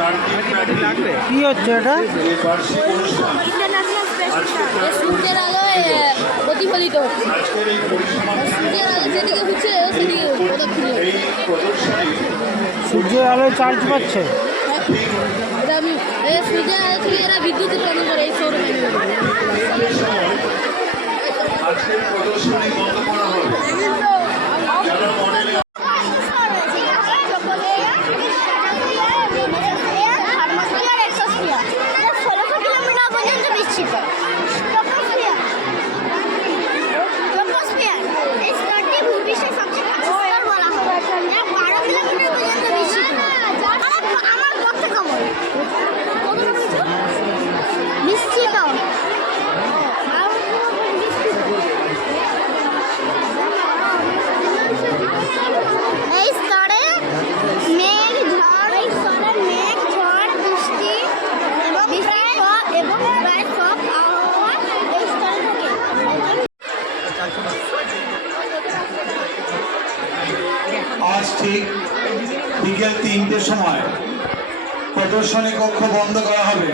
কি হচ্ছে এটা? ইন্টারন্যাশনাল স্পেস স্টেশন সূর্যের আলোয় প্রতিফলিত হচ্ছে। সূর্যের আলো যেদিকে হচ্ছে সেদিকে প্রদক্ষিণ সূর্যের আলোয় চার্জ পাচ্ছে। এটা আমি সূর্যের আলো থেকে এরা বিদ্যুৎ উৎপাদন করে এই সৌর আজকের প্রদর্শনী বন্ধ করা হবে। যারা মডেলে আজ ঠিক বিকেল 3টের সময় প্রদর্শনী কক্ষ বন্ধ করা হবে।